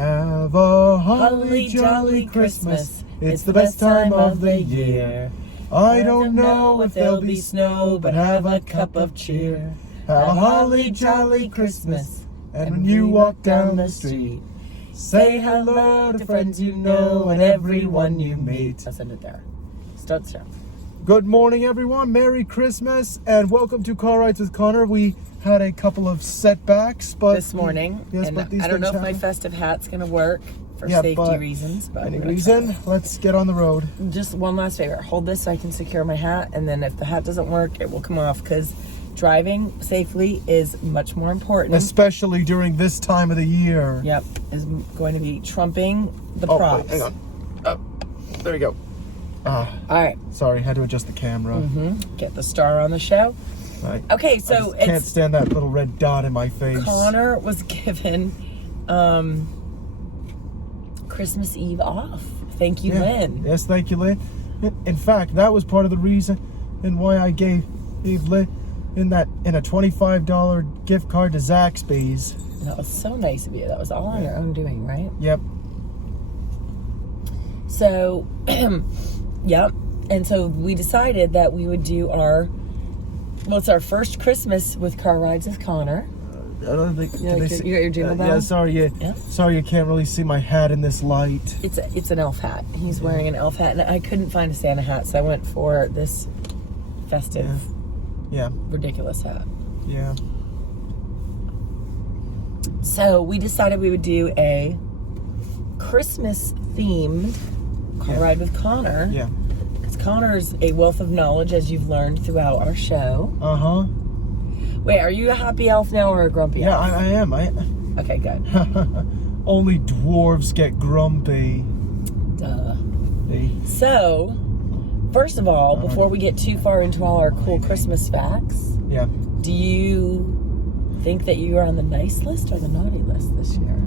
Have a holly jolly Christmas. It's the best time of the year. I don't know if there'll be snow, but have a cup of cheer. Have a holly jolly Christmas. And when you walk down the street, say hello to friends you know and everyone you meet. I'll send it there. Start the show. Good morning, everyone. Merry Christmas and welcome to Car Rides with Connor. We had a couple of setbacks, but this morning, yes, and but these I don't know if things my happen. festive hat's gonna work for safety reasons. But any reason? Let's get on the road. Just one last favor: hold this so I can secure my hat, and then if the hat doesn't work, it will come off because driving safely is much more important, especially during this time of the year. Yep, is going to be trumping the props. Wait, hang on. There we go. All right. Sorry, had to adjust the camera. Get the star on the show. Right. Okay, so I can't stand that little red dot in my face. Connor was given Christmas Eve off. Thank you, Lynn. Yes, thank you, Lynn. In fact, that was part of the reason and why I gave Lynn in a $25 gift card to Zaxby's. That was so nice of you. That was all on your own doing, right? Yep. So, yep. And so we decided that we would do it's our first Christmas with Car Rides with Connor. I don't think you got your jingle bell? Yeah, sorry you can't really see my hat in this light. It's an elf hat. He's wearing an elf hat, and I couldn't find a Santa hat, so I went for this festive, ridiculous hat. Yeah. So we decided we would do a Christmas themed Car Ride with Connor. Yeah. Because Connor's a wealth of knowledge, as you've learned throughout our show. Uh-huh. Wait, are you a happy elf now or a grumpy elf? Yeah, I am. Okay, good. Only dwarves get grumpy. Duh. So, first of all, before we get too far into all our cool Christmas facts, do you think that you are on the nice list or the naughty list this year?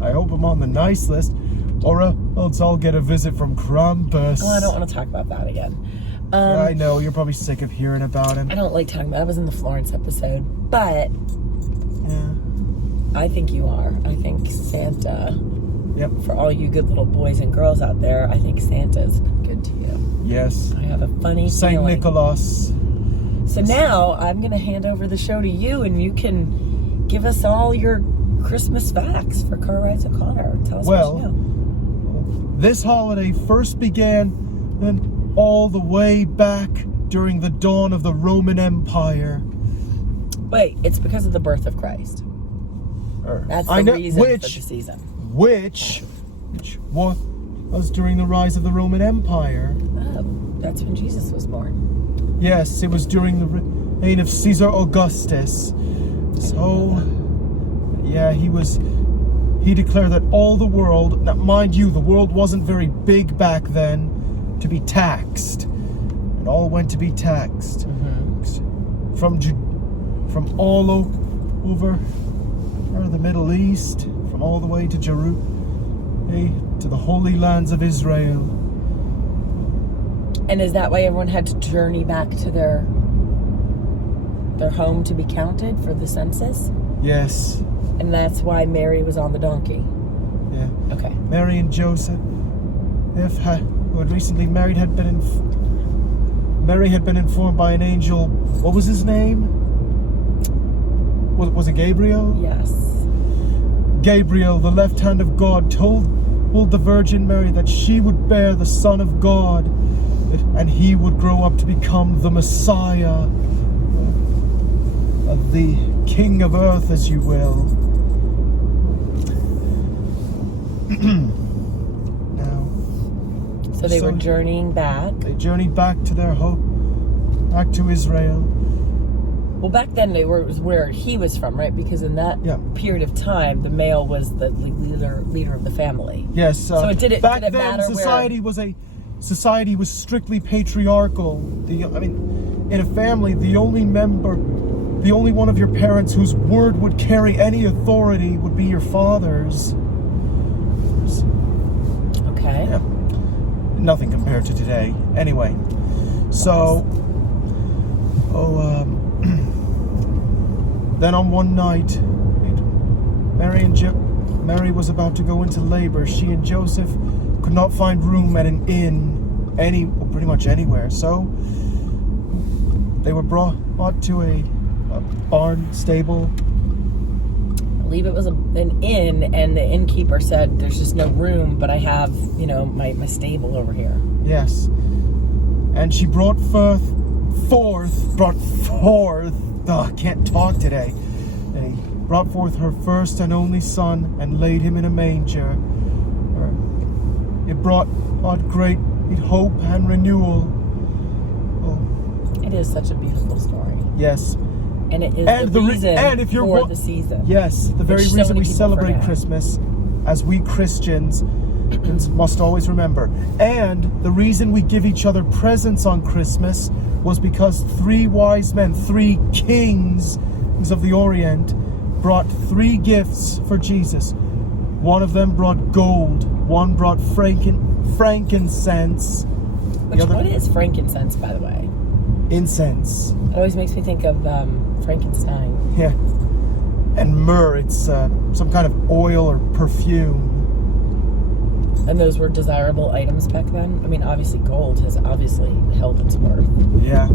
I hope I'm on the nice list, or else I'll get a visit from Krampus. Oh, I don't want to talk about that again. I know, you're probably sick of hearing about him. I don't like talking about it. I was in the Florence episode, but I think you are. I think Santa, for all you good little boys and girls out there, I think Santa's good to you. Yes. I have a funny Saint feeling. Nicholas. So now I'm going to hand over the show to you, and you can give us all your Christmas facts for Car Rides with Connor. Tell us what you know. This holiday first began all the way back during the dawn of the Roman Empire. Wait, it's because of the birth of Christ. That's the reason for the season. Which was during the rise of the Roman Empire. Oh, that's when Jesus was born. Yes, it was during the reign of Caesar Augustus. So, he declared that all the world, now mind you, the world wasn't very big back then, to be taxed. It all went to be taxed. From all over the Middle East, from all the way to Jerusalem, to the Holy Lands of Israel. And is that why everyone had to journey back to their home to be counted for the census? Yes. And that's why Mary was on the donkey. Yeah. Okay. Mary and Joseph, who had recently married, Mary had been informed by an angel. What was his name? Was it Gabriel? Yes. Gabriel, the left hand of God, told the Virgin Mary that she would bear the Son of God, and he would grow up to become the Messiah, the King of Earth, as you will. So they were journeying back. They journeyed back to their home, back to Israel. Well, back then it was where he was from, right? Because in that period of time, the male was the leader of the family. Yes. So it didn't matter society was strictly patriarchal. In a family, the only one of your parents whose word would carry any authority would be your father's. Okay. Yeah. Nothing compared to today. Anyway, so, then on one night, Mary and Mary was about to go into labor, she and Joseph could not find room at an inn, pretty much anywhere. So they were brought to a barn stable. I believe it was an inn, and the innkeeper said, "There's just no room, but I have, my stable over here." Yes, and she brought forth. I can't talk today. They brought forth her first and only son and laid him in a manger. It brought great hope and renewal. Oh. It is such a beautiful story. Yes. And it is the reason for the season. Yes, the very reason we celebrate Christmas, as we Christians must always remember. And the reason we give each other presents on Christmas was because 3 wise men, 3 kings of the Orient, brought 3 gifts for Jesus. One of them brought gold, one brought frankincense. What is frankincense, by the way? Incense. It always makes me think of Frankenstein. Yeah. And myrrh, it's some kind of oil or perfume. And those were desirable items back then? I mean, obviously gold has obviously held its worth. Yeah.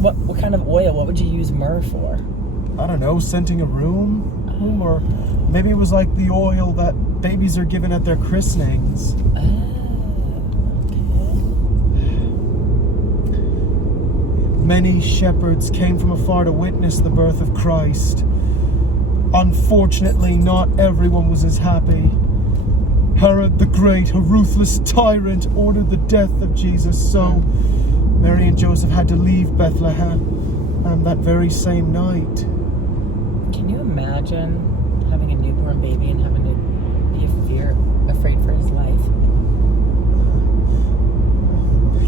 What kind of oil? What would you use myrrh for? I don't know, scenting a room? Or maybe it was like the oil that babies are given at their christenings. Many shepherds came from afar to witness the birth of Christ. Unfortunately, not everyone was as happy. Herod the Great, a ruthless tyrant, ordered the death of Jesus, so Mary and Joseph had to leave Bethlehem that very same night. Can you imagine having a newborn baby and having to be afraid for his life?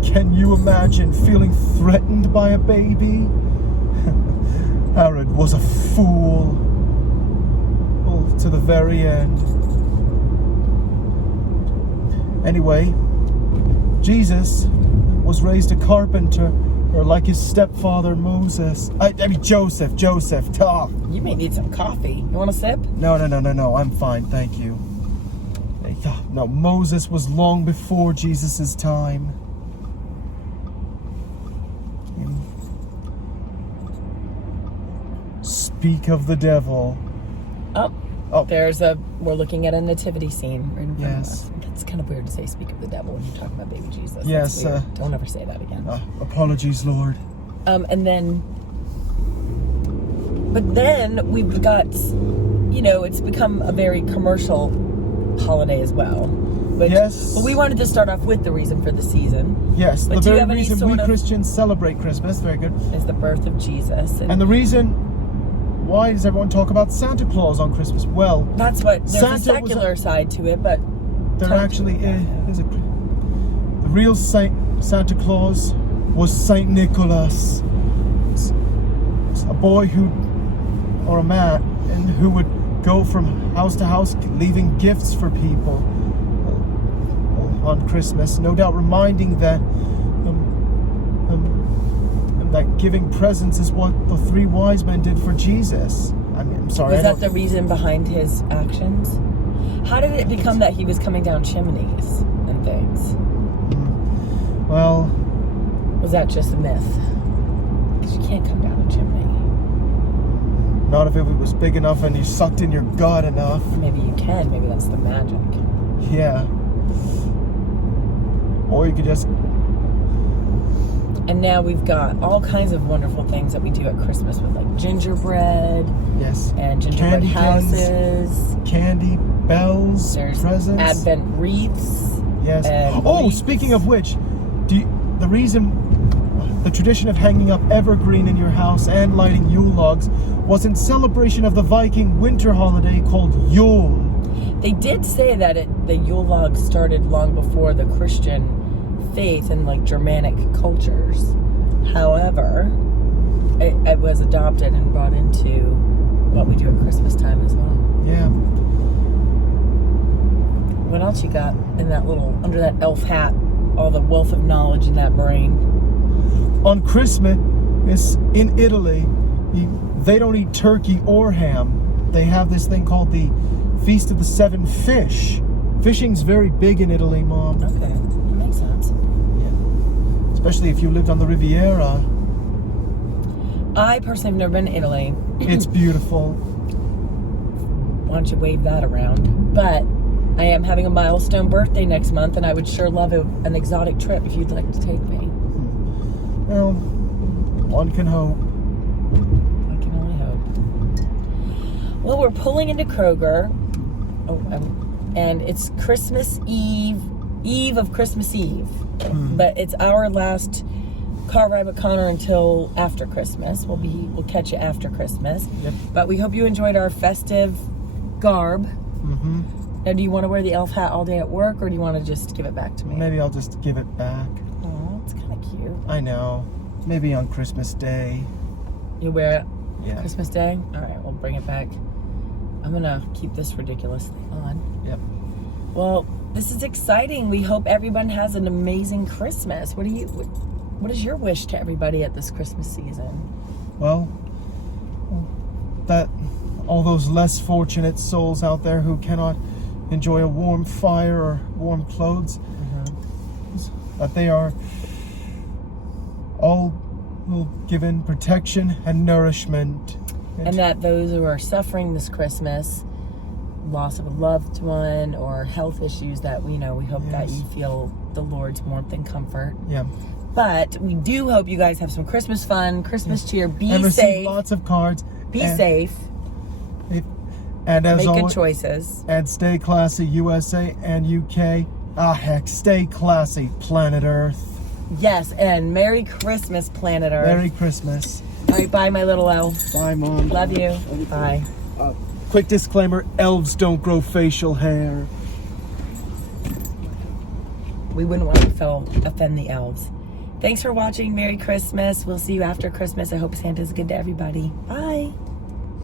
Can you imagine feeling threatened by a baby? Herod was a fool. Well, to the very end. Anyway, Jesus was raised a carpenter, or like his stepfather Moses. Joseph. Oh. You may need some coffee. You want a sip? No. I'm fine, thank you. No, Moses was long before Jesus' time. Speak of the devil. Oh. We're looking at a nativity scene right in front of us. It's kind of weird to say speak of the devil when you're talking about baby Jesus. Yes. Don't ever say that again. Apologies, Lord. But then we've got, it's become a very commercial holiday as well. Yes. But we wanted to start off with the reason for the season. Yes, the very reason we Christians celebrate Christmas, very good, is the birth of Jesus. And the reason, why does everyone talk about Santa Claus on Christmas? Well, that's there's a secular side to it, but there actually is the real Santa Claus was Saint Nicholas. It's a boy or a man, who would go from house to house leaving gifts for people on Christmas, no doubt reminding that giving presents is what the 3 wise men did for Jesus. I'm sorry. Was that the reason behind his actions? How did it become that he was coming down chimneys and things? Well, was that just a myth? Because you can't come down a chimney. Not if it was big enough and you sucked in your gut enough. Maybe you can. Maybe that's the magic. Yeah. Or you could just... And now we've got all kinds of wonderful things that we do at Christmas with, like gingerbread. Yes. And gingerbread houses. Candy, bells, there's presents. Advent wreaths. Yes. Speaking of which, the tradition of hanging up evergreen in your house and lighting Yule logs was in celebration of the Viking winter holiday called Yule. They did say that the Yule log started long before the Christian faith in Germanic cultures. However, it was adopted and brought into what we do at Christmas time as well. Yeah. What else you got in that under that elf hat? All the wealth of knowledge in that brain. On Christmas, in Italy, they don't eat turkey or ham. they have this thing called the Feast of the Seven Fish. Fishing's very big in Italy, Mom. Okay, that makes sense. Yeah. Especially if you lived on the Riviera. I personally have never been to Italy. It's beautiful. Why don't you wave that around? But I am having a milestone birthday next month, and I would sure love an exotic trip if you'd like to take me. Well, one can hope. I can only hope. Well, we're pulling into Kroger. And it's Christmas Eve of Christmas Eve. But it's our last car ride with Connor until after Christmas. We'll catch you after Christmas. Yep. But we hope you enjoyed our festive garb. Mm-hmm. Now, do you want to wear the elf hat all day at work, or do you want to just give it back to me? Maybe I'll just give it back. Oh, it's kind of cute. I know. Maybe on Christmas Day. You wear it Yeah. Christmas Day? All right, we'll bring it back. I'm going to keep this ridiculous thing on. Yep. Well, this is exciting. We hope everyone has an amazing Christmas. What is your wish to everybody at this Christmas season? Well, that all those less fortunate souls out there who cannot enjoy a warm fire or warm clothes, that they are all given protection and nourishment. And that those who are suffering this Christmas, loss of a loved one or health issues, that we hope that you feel the Lord's warmth and comfort. Yeah. But we do hope you guys have some Christmas fun, Christmas cheer. Be and receive safe. lots of cards. Be safe. And as Make always, good choices. And stay classy, USA and UK. Ah, heck, stay classy, planet Earth. Yes, and Merry Christmas, planet Earth. Merry Christmas. All right, bye, my little elf. Bye, Mom. Love you. Bye. Quick disclaimer, elves don't grow facial hair. We wouldn't want to offend the elves. Thanks for watching. Merry Christmas. We'll see you after Christmas. I hope Santa's good to everybody. Bye.